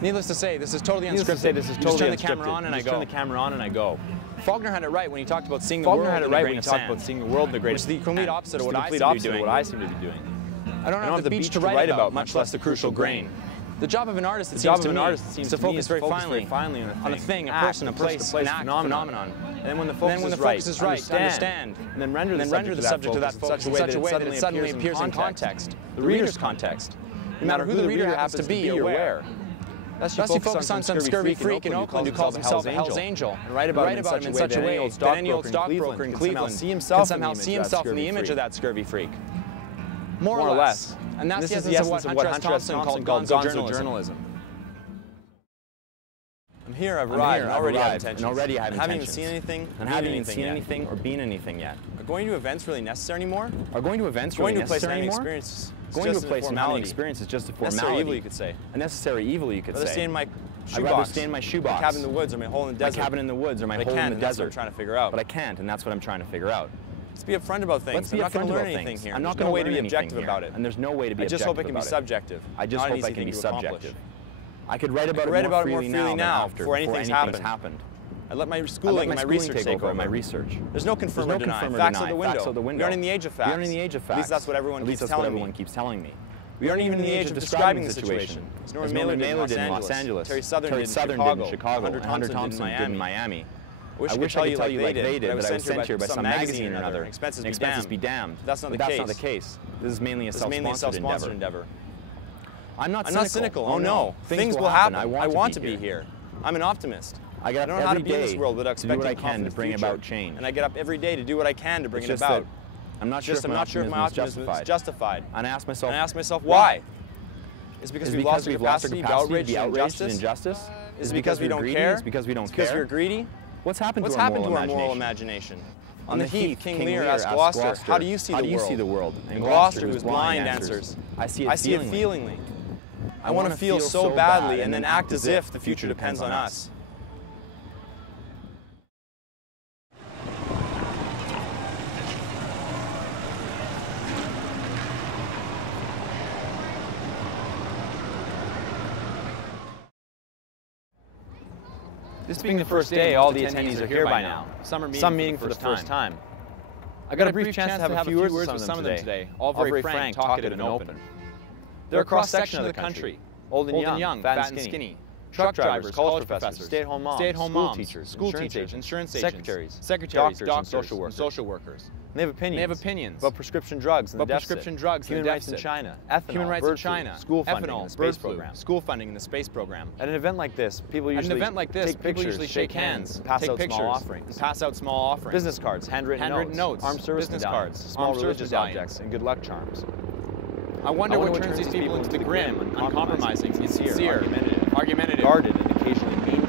Needless to say, this is totally unscripted. You just turn the camera on and I go. Turn the camera on and I go. Faulkner had it right when he talked about seeing the world in a grain of sand. Which is the complete opposite of what I seem to be doing. I don't have the beach to write about, much less the crucial grain. The job of an artist, it seems to me, is to focus very finely on a thing, a person, a place, an act, phenomenon. And then when the focus is right, understand, and then render the subject to that focus in such a way that it suddenly appears in context, the reader's context. No matter who the reader happens to be or where. Thus you focus on some scurvy freak in Oakland who calls himself a Hell's Angel, and write about him in such a way that any old stockbroker in Cleveland can somehow see himself in the image of that scurvy freak. More or less. And that's the essence of what Hunter S. Thompson called gonzo journalism. I'm here, I've arrived, and already have intentions. I haven't even seen anything, or been anything yet. Are going to events really necessary anymore? Are going to events really necessary anymore? Going to a place and having an experience is just a formality. Necessary evil, you could say. A necessary evil, you could say. I'd rather stay in my shoebox. My cabin in the woods, or my hole in the desert. My cabin in the woods, or my hole in the desert. That's what I'm trying to figure out. But I can't, and that's what I'm trying to figure out. Let's be upfront about things. I'm not going to learn anything here. I'm not going to be objective about it. And there's no way to be objective about it. I just hope it can be subjective. I just hope I can be subjective. I could write about it more freely now before anything's happened. I let my schooling and my research take over my research. There's no confirm or deny. Facts out the window. We aren't in the age of facts. At least that's what everyone keeps telling me. We aren't even in the age of describing the situation. As Norman Mailer did in Los Angeles. Terry Southern did in Chicago. Hunter Thompson did in Miami. I wish I could tell you like they did, but I was sent here by some magazine or another. Expenses be damned. That's not the case. This is mainly a self-sponsored endeavor. I'm not cynical. Oh no. Things will happen. I want to be here. I'm an optimist. I don't know how to be in this world without expecting what I can to bring about change. And I get up every day to do what I can to bring it about. I'm not sure if my optimism is justified. And I ask myself why? Is it because we've lost our capacity to be outraged and injustice? Is it because we don't care? Is it because we don't care? Because we're greedy? What's happened to our moral imagination? On the heath, King Lear asked Gloucester, how do you see the world? And Gloucester, who was blind, answers, I see it feelingly. I want to feel so badly and then act as if the future depends on us. This being the first day, all the attendees are here by now. Some meeting for the first time. I got a brief chance to have a few words with some of them today, all very frank, talkative, and open. They're a cross-section of the country, old and young, fat and skinny, truck drivers, college professors, stay-at-home moms, school teachers, insurance agents, secretaries, doctors, and social workers. They have opinions about prescription drugs and the deficit, human rights in China, ethanol, school funding in the space program. In the space program. At an event like this, people usually take pictures, shake hands, pass out small offerings, business cards, handwritten notes, armed service medallions, small religious objects, and good luck charms. I wonder what turns these people into the grim, uncompromising, insincere, argumentative, guarded, and occasionally mean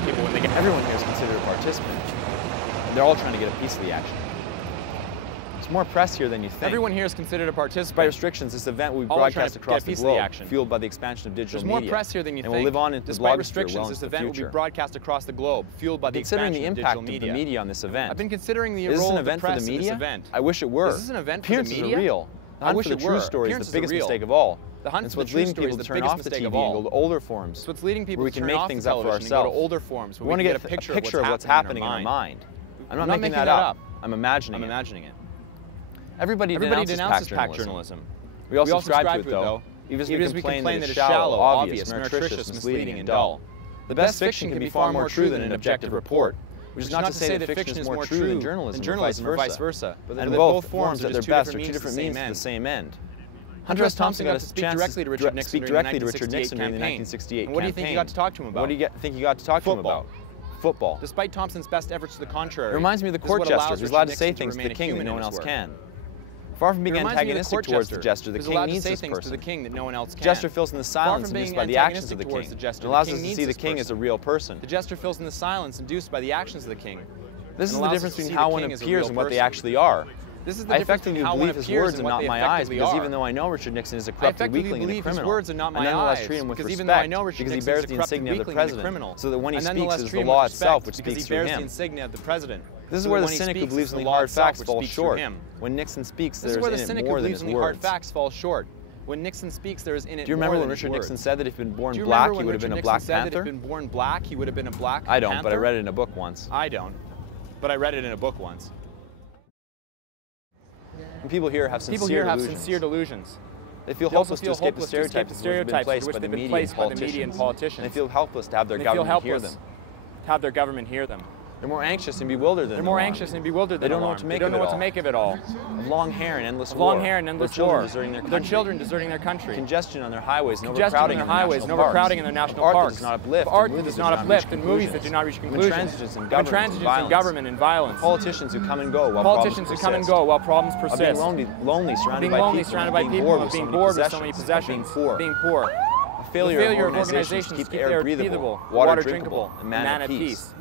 people when they get back. Everyone here is considered a participant. They're all trying to get a piece of the action. There's more press here than you think. Everyone here is considered a participant. Despite restrictions, this event will be broadcast across the globe, fueled by the expansion of digital media. There's more press here than you think. And will live on into Despite restrictions, this event will be broadcast across the globe, fueled by the expansion of digital media. Considering the impact of the media on this event, I've been considering the role of the press in this event. I wish it were. Is this an event for the media? Appearances are real. I wish it were. The true story is the biggest mistake of all. The hunt it's for the what's true leading story people is to the turn biggest off the mistake TV of all. and go to older forums, It's what's leading people where we to can turn make off things the up for television and go to ourselves. older forums We where want we to get get a picture of what's happening in our mind. I'm not making that up. I'm imagining it. Everybody denounces pack journalism. We all subscribe to it, though, even as we complain that it's shallow, obvious, meretricious, misleading, and dull. The best fiction can be far more true than an objective report, which is not to say that fiction is more true than journalism or vice versa, and both forms at their best are two different means to the same end. Hunter S. Thompson got to speak directly to Richard Nixon during the 1968 campaign. And what do you think he got to talk to him about? What do you think he got to talk to him about? Football. Despite Thompson's best efforts to the contrary, it reminds me of the court jester who's allowed to say things to the king that no one else can. Far from being antagonistic towards the jester, the king needs this person. The jester fills in the silence induced by the actions of the king and allows us to see the king as a real person. The jester fills in the silence induced by the actions of the king. This is the difference between how one appears and what they actually are. I effectively believe his words and not my eyes, because even though I know Richard Nixon is a corrupted weakling and a criminal, I nonetheless treat him with respect because he bears the insignia of the president, so that when he speaks, it is the law itself which speaks through him. This is where the cynic who believes in the hard facts falls short. When Nixon speaks, there is in it more than his words. When Nixon speaks, there is in it. Do you remember more when than his Richard words. Nixon said that if he'd been born Do you black, remember he when would have been a Richard Black Nixon said that Panther? if he'd been born black, he would have been a Black I don't, Panther? but I read it in a book once. I don't, but I read it in a book once. And people here have sincere delusions. They feel hopeless to escape the stereotypes that have been placed by the media and politicians. And they feel helpless to have their government hear them. They're more anxious and bewildered than They don't know what to make of it all. Of long hair and endless war. Their children deserting their country. Congestion on their highways and overcrowding in their national parks. Art does not uplift. Art does not uplift, and movies that do not reach conclusions. Intransigence in government and violence. Politicians who come and go while problems persist. Being lonely, surrounded by people, being bored with so many possessions, being poor. A failure of organizations to keep the air breathable, water drinkable, and man at peace.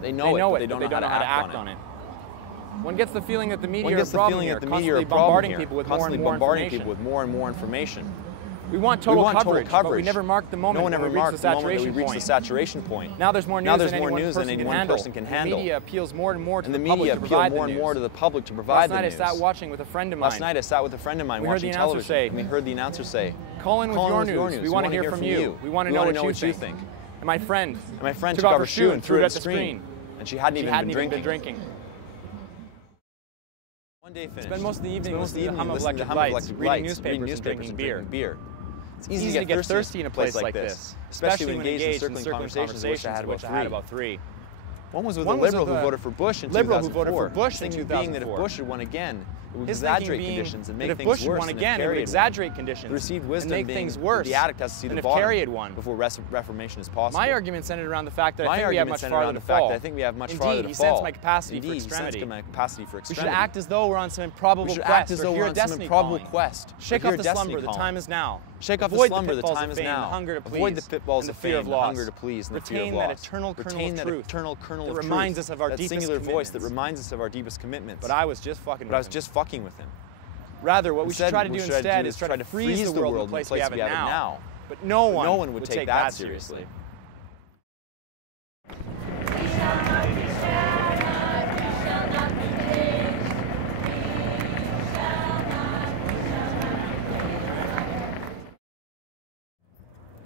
They know it, but they don't know how to act on it. One gets the feeling that the media are constantly bombarding people with more and more information. We want total coverage, but we never mark the moment when we reach the saturation point. Now there's more news than any one person can handle. The media appeals more and more to the public to provide the news. Last night I sat watching with a friend of mine. We heard the announcer say, "Call in with your news. We want to hear from you. We want to know what you think." And my friend took off her shoe and threw it at the screen. And she hadn't even been drinking. One day finished. Spend most of the evening listening to the hum of electric lights, reading newspapers and drinking beer. It's easy to get thirsty in a place like this, especially when engaged in circling conversations, which I had about three. One was with a liberal who voted for Bush in 2004, being that if Bush had won again, it would exaggerate conditions and make things worse. The received wisdom and make things worse. The addict has to see the bottom before reformation is possible. My argument centered around the fact that I think we have much farther to fall. Indeed, he sensed my capacity for extremity. We should act as though we're on some improbable quest. Shake off the slumber, the time is now. Avoid the time is now. Avoid the pitfalls of fame, the hunger to please, and the fear of loss. Retain that eternal kernel of truth, that reminds us of our deepest singular voice that reminds us of our deepest commitments. But I was just fucking with him. Rather, what we should try to do instead is try to freeze the world in the place we have it now. But no one would take that seriously.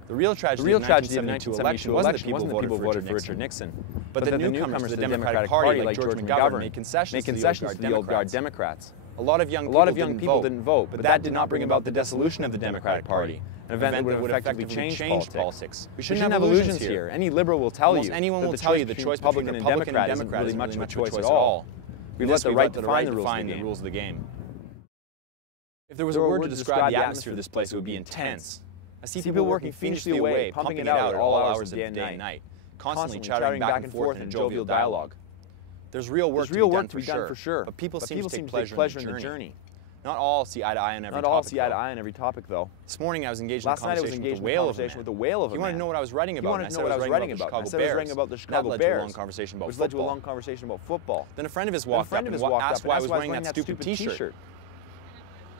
The real tragedy of the 1972 election wasn't that people voted for Richard Nixon, but that the newcomers to the Democratic Party like George McGovern made concessions to the old guard Democrats. A lot of young people didn't vote, but that did not bring about the dissolution of the Democratic Party, an event that would effectively change politics. We shouldn't have illusions here. Any liberal will tell you that the choice between Republican and Democrat isn't really much of a choice at all. We've let the right define the rules of the game. If there was a word to describe the atmosphere of this place, it would be intense. I see people working fiendishly away, pumping it out at all hours of day and night, constantly chattering back and forth in a jovial dialogue. There's real work to be done for sure, but people seem to take pleasure in the journey. Not all see eye to eye on every topic, though. This morning I was engaged in a conversation with the whale of a man. You want to know what I was writing about? I said I was writing about the Chicago Bears, which led to a long conversation about football. Then a friend of his walked up and asked why I was wearing that stupid T-shirt,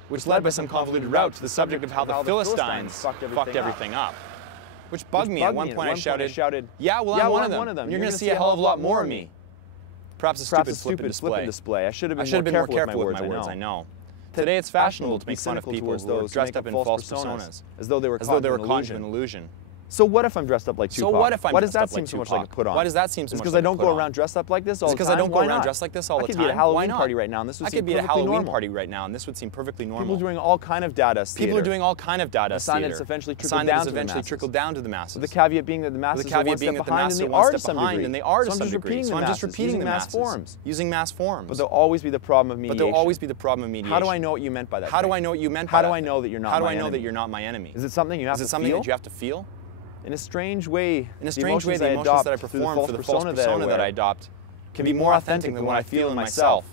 which led by some convoluted route to the subject of how the Philistines fucked everything up. Which bugged me. At one point I shouted, "Yeah, well, I'm one of them. You're going to see a hell of a lot more of me." Perhaps a stupid slip in display. I should have been more careful with my words, I know. Today it's fashionable to make fun of people who are dressed up in false personas, as though they were caught in an illusion. So what if I'm dressed up like Tupac? Why does that seem so much like a put on? Why does that seem so much like a put on? Because I don't go around dressed up like this all the time? Because I don't go around dressed like this all the time? I could be at a Halloween party right now, and this would seem perfectly normal. People doing all kind of dadaist theater. The sign that's eventually trickled down to the masses. With the caveat being that the masses are one step behind and they are to some degree. So I'm just repeating the mass forms. Using mass forms. But there'll always be the problem of mediation. How do I know what you meant by that? How do I know that you're not my enemy? Is it something you have to feel? In a strange way, the emotions that I perform for the false persona that I adopt can be more authentic than what I feel in myself.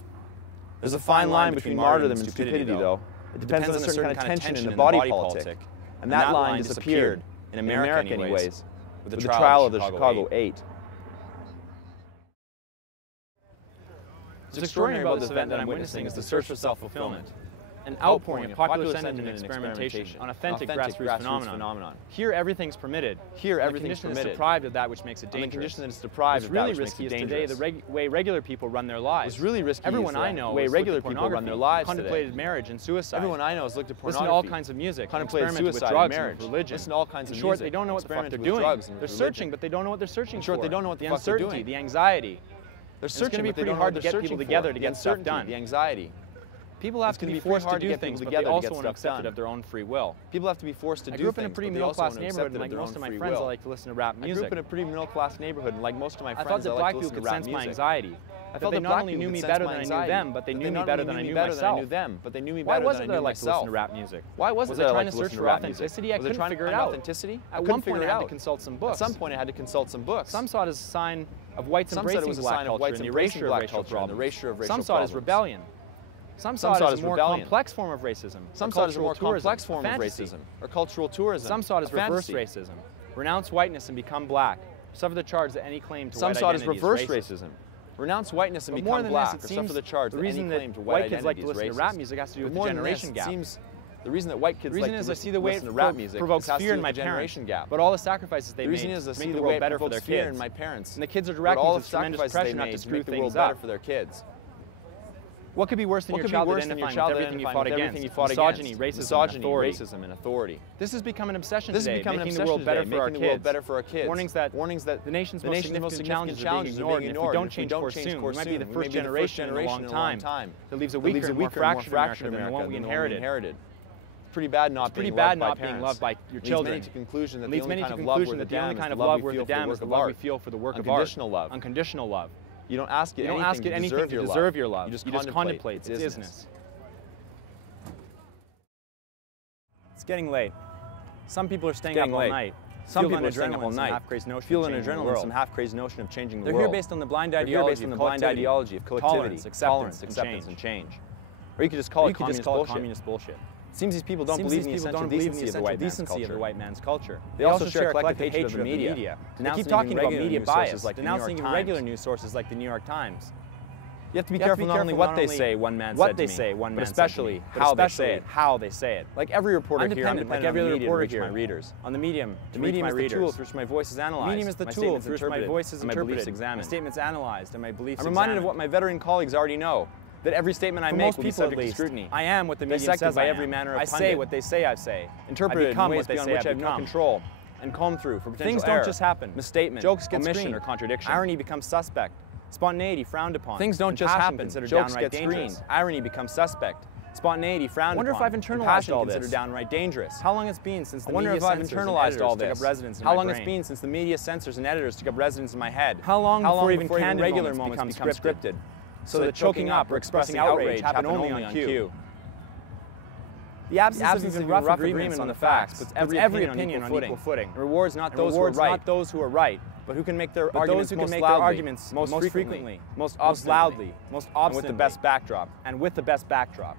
There's a fine line between martyrdom and stupidity, though. It depends on a certain kind of tension in the body politic. And that line disappeared, in America anyways, with the trial of the Chicago 8. What's extraordinary about this event that I'm witnessing is the search for self-fulfillment. an outpouring of popular sentiment and experimentation, an authentic grassroots phenomenon. Here, everything's permitted. Here, everything's permitted. Is deprived of that which makes it dangerous. On the condition that it's deprived of that which makes it dangerous. Today, the way regular people run their lives. What's really risky Everyone is I know the way regular people run their lives contemplated today. marriage and suicide. Everyone I know has looked at pornography. Listen to all kinds of music. Contemplated experimented suicide, with drugs marriage, and religion. Listen to all kinds of short, music. they don't know what the fuck they're Experimented with doing. drugs and They're religion. searching, but they don't know what they're searching for. They don't know what the the fuck they're uncertainty, doing. the anxiety. They're searching, it's going to be but they pretty don't know hard what to they're get people searching together for. to The get stuff uncertainty, done. the anxiety. People have to be forced to do things, but they also want to accept it of their own free will. People have to be forced to do things. I grew up in a things, pretty but they also middle-class want to accept neighborhood, it and like of their most own of my free friends, I will. like to listen to rap I music. grew up in a pretty middle-class neighborhood, and like most of my I friends, thought that I like black to people listen could to rap sense my music. anxiety. I felt They that not only knew me better than I knew them, but they knew me better than I knew myself. But they knew me Why better was than it I that I knew liked to listen myself? to rap music? Why was Was it I that I trying liked to to search listen for to rap music? authenticity? I Was I couldn't trying to figure it find out. authenticity? I At couldn't one point, figure I it had to out. consult some books. At some point, I had to consult some books. Some saw it as a sign of whites Some said it embracing was a black sign of culture whites and the embracing erasure of black racial culture and the problems. erasure of racial Some saw it as problems. rebellion. Some saw it as a more complex form of racism. Some saw it as a more complex form of racism or cultural tourism. Some saw it as reverse racism. Renounce whiteness and become black. Suffer the charge that any claim to white Some saw it as identity reverse is racism. Renounce whiteness and But more become than black, this, or it suffer seems the charge the that reason any that claim to white white kids like identity to is listen to racist. rap music has to do with the More than generation this, gap. it seems the reason that white kids The like reason to is I see the way listen it to rap music provokes has to fear do in with my the generation parents, gap. but all the sacrifices they The reason made is I to see make the the way world it better for their provokes fear kids. in my parents. And the kids are But directed all to the tremendous sacrifices pressure they not made to to screw make the world things better up. for their kids. What could be worse than What your could be child worse than your identifying child with everything you identifying fought with against? everything you fought Misogyny, against? racism, and authority. This has become an obsession This has today, become an making obsession the world better today, for our making the world kids. better for our kids. Warnings that the nation's most significant challenges are being ignored, and if we don't change course soon, we might be the first generation in a long time that leaves a weaker and more fractured America than the one we inherited. It's pretty bad not being loved by your children. Leads many to the conclusion that the only kind of love worth the damn is the love we feel for the work of art. Unconditional love. You don't ask it anything to deserve your love. You just contemplate its isness. It's getting late. Some people are staying up all night. Some people are staying up all night. Feel an adrenaline and some half-crazy notion of changing the world. They're here based on the blind ideology of collectivity, tolerance, acceptance, and change. Or you could just call it communist bullshit. It seems these people don't believe in the essential decency of the white man's culture. They also share a collective hatred of the media. They keep talking about media bias, denouncing even regular news sources like the New York Times. You have to be careful not only what they say, one man said to me, but especially how they say it. Like every reporter here, I'm dependent on the media to reach my readers. On the medium, the medium is the tool through which my voice is analyzed. The medium is the tool through which my voice is interpreted, my statements analyzed, and my beliefs examined. I'm reminded of what my veteran colleagues already know. That every statement I make will be subject to scrutiny. I am what the medium says by every manner of pundit. I say what they say I say. Interpreted in ways beyond which I have no control. And combed through for potential Things don't just happen. Misstatement, jokes get omission, screened. or contradiction. Irony becomes suspect. Spontaneity frowned upon. Things don't just happen. Jokes get screened. Irony becomes suspect. Spontaneity frowned upon. I wonder if I've internalized all this. Considered downright dangerous. How long it's been since the media censors and editors took up residence in my brain? How long it's been since the media censors and editors took up residence in my head? How long before even regular moments become scripted? So that choking up or expressing outrage happen only on cue. The absence of even rough agreement on the facts puts every opinion on equal footing. It rewards not those who are right, but who can make their arguments most frequently, most loudly, most obstinately, and with the best backdrop.